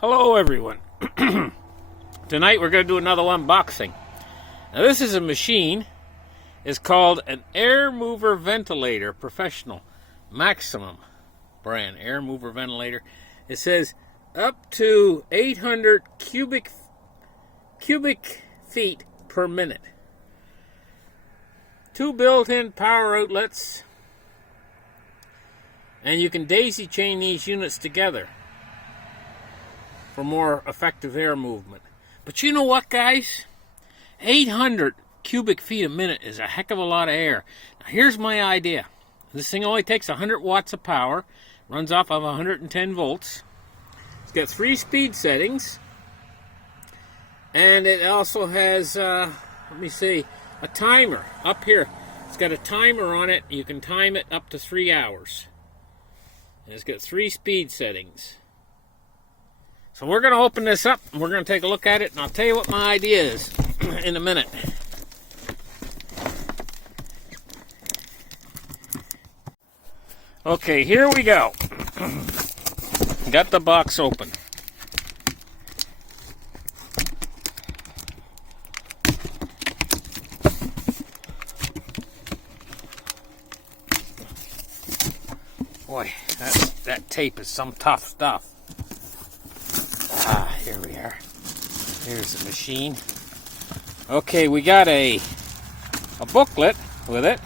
Hello everyone. Tonight we're going to do another unboxing. Now this is a machine. It's called an Air Mover Ventilator Professional Maximum brand Air Mover Ventilator. It says up to 800 cubic feet per minute. 2 built-in power outlets, and you can daisy chain these units together for more effective air movement. But you know what, guys? 800 cubic feet a minute is a heck of a lot of air. Now, here's my idea. This thing only takes 100 watts of power, runs off of 110 volts. It's got 3 speed settings, and it also has, let me see, a timer up here. It's got a timer on it. You can time it up to 3 hours. And it's got 3 speed settings. So we're going to open this up, and we're going to take a look at it, and I'll tell you what my idea is in a minute. Okay, here we go. Got the box open. Boy, that tape is some tough stuff. Here we are. Here's the machine. Okay, we got a booklet with it.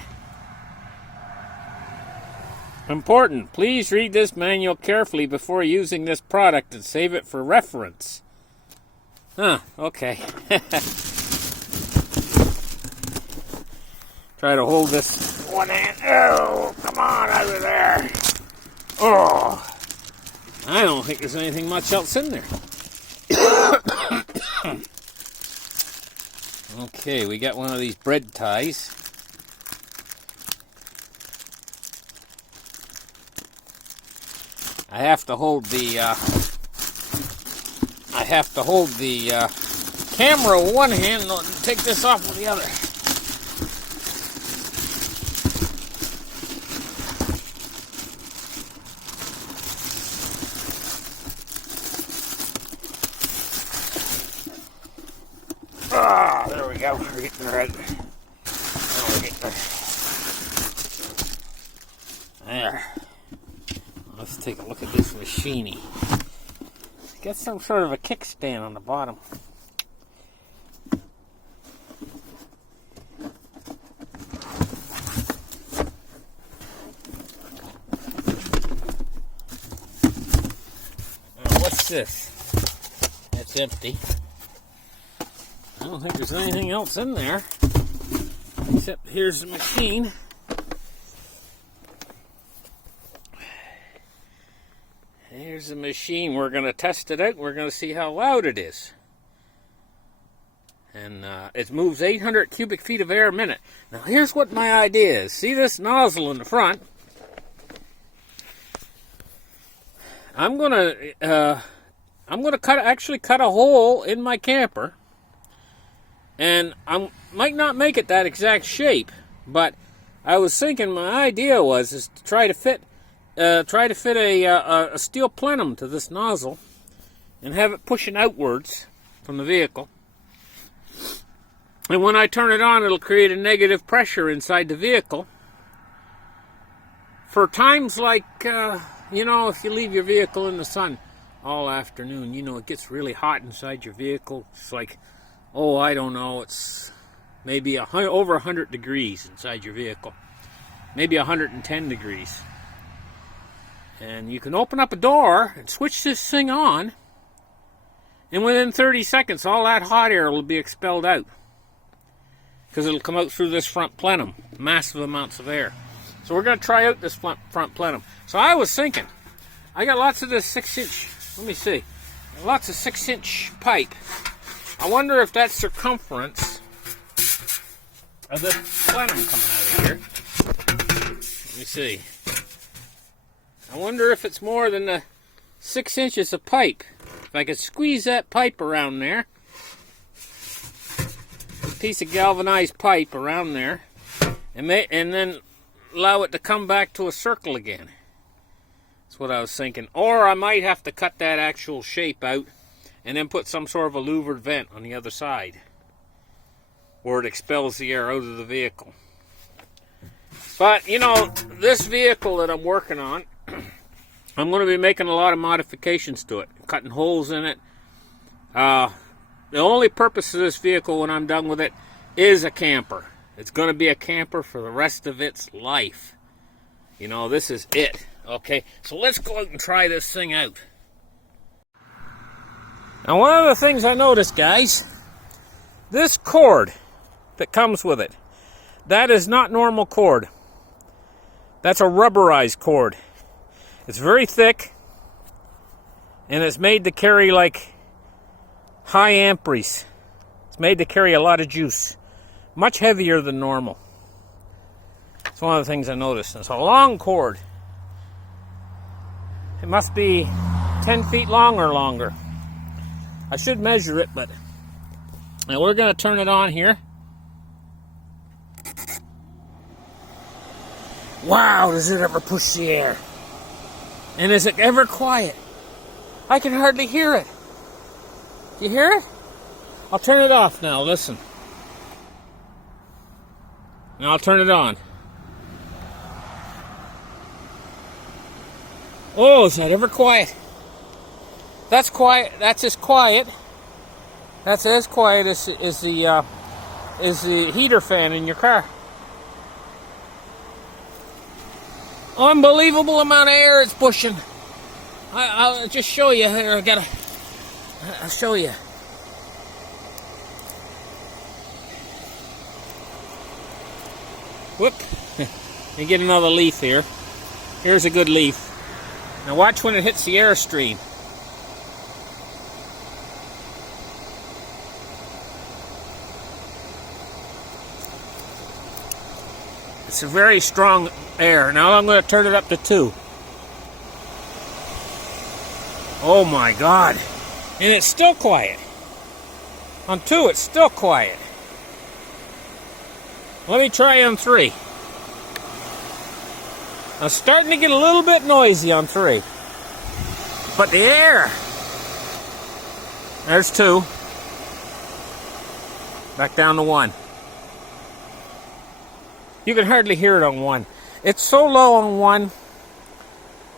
Important. Please read this manual carefully before using this product and save it for reference. Okay. Try to hold this one hand. Oh, come on out of there. Oh, I don't think there's anything much else in there. Okay, we got one of these bread ties. I have to hold the camera with one hand and take this off with the other. There we go. We're getting red. There. Let's take a look at this machine. It's got some sort of a kickstand on the bottom. What's this? It's empty. I don't think there's anything else in there, except here's the machine. Here's the machine. We're going to test it out. We're going to see how loud it is. And it moves 800 cubic feet of air a minute. Now here's what my idea is. See this nozzle in the front? I'm going to cut a hole in my camper. And I might not make it that exact shape, but I was thinking my idea is to try to fit a steel plenum to this nozzle and have it pushing outwards from the vehicle. And when I turn it on, it'll create a negative pressure inside the vehicle. For times like, if you leave your vehicle in the sun all afternoon, it gets really hot inside your vehicle. It's like, I don't know, it's maybe over 100 degrees inside your vehicle. Maybe 110 degrees. And you can open up a door and switch this thing on, and within 30 seconds, all that hot air will be expelled out. Because it'll come out through this front plenum, massive amounts of air. So we're going to try out this front plenum. So I was thinking, I got lots of this 6-inch, let me see, lots of 6-inch pipe. I wonder if that circumference of this plenum coming out of here. Let me see. I wonder if it's more than the 6 inches of pipe. If I could squeeze that pipe around there, a piece of galvanized pipe around there, and then allow it to come back to a circle again. That's what I was thinking. Or I might have to cut that actual shape out and then put some sort of a louvered vent on the other side where it expels the air out of the vehicle. But, you know, this vehicle that I'm working on, I'm going to be making a lot of modifications to it, cutting holes in it. The only purpose of this vehicle when I'm done with it is a camper. It's going to be a camper for the rest of its life. You know, this is it. Okay, so let's go out and try this thing out. Now, one of the things I noticed, guys, this cord that comes with it, that is not normal cord. That's a rubberized cord. It's very thick, and it's made to carry like high amperes. It's made to carry a lot of juice. Much heavier than normal. It's one of the things I noticed. It's a long cord. It must be 10 feet long or longer. I should measure it, but now we're going to turn it on here. Wow, does it ever push the air? And is it ever quiet? I can hardly hear it. Do you hear it? I'll turn it off now, listen. Now I'll turn it on. Oh, is that ever quiet? That's quiet. That's as quiet. That's as quiet as the heater fan in your car. Unbelievable amount of air it's pushing. I'll just show you here. I'll show you. Whoop. You get another leaf here. Here's a good leaf. Now watch when it hits the airstream. It's a very strong air. Now I'm going to turn it up to 2. Oh my God. And it's still quiet. On 2, it's still quiet. Let me try on 3. I'm starting to get a little bit noisy on 3. But the air. There's 2. Back down to 1. You can hardly hear it on 1. It's so low on 1,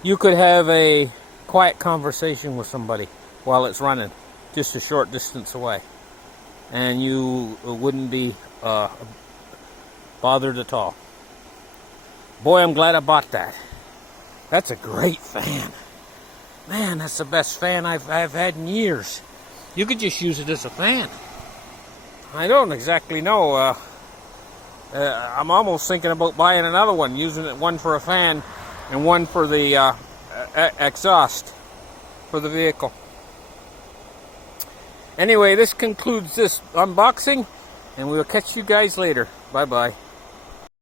you could have a quiet conversation with somebody while it's running, just a short distance away. And you wouldn't be bothered at all. Boy, I'm glad I bought that. That's a great fan. Man, that's the best fan I've had in years. You could just use it as a fan. I don't exactly know. I'm almost thinking about buying another one, using it one for a fan and one for the exhaust for the vehicle. Anyway, this concludes this unboxing, and we'll catch you guys later. Bye-bye.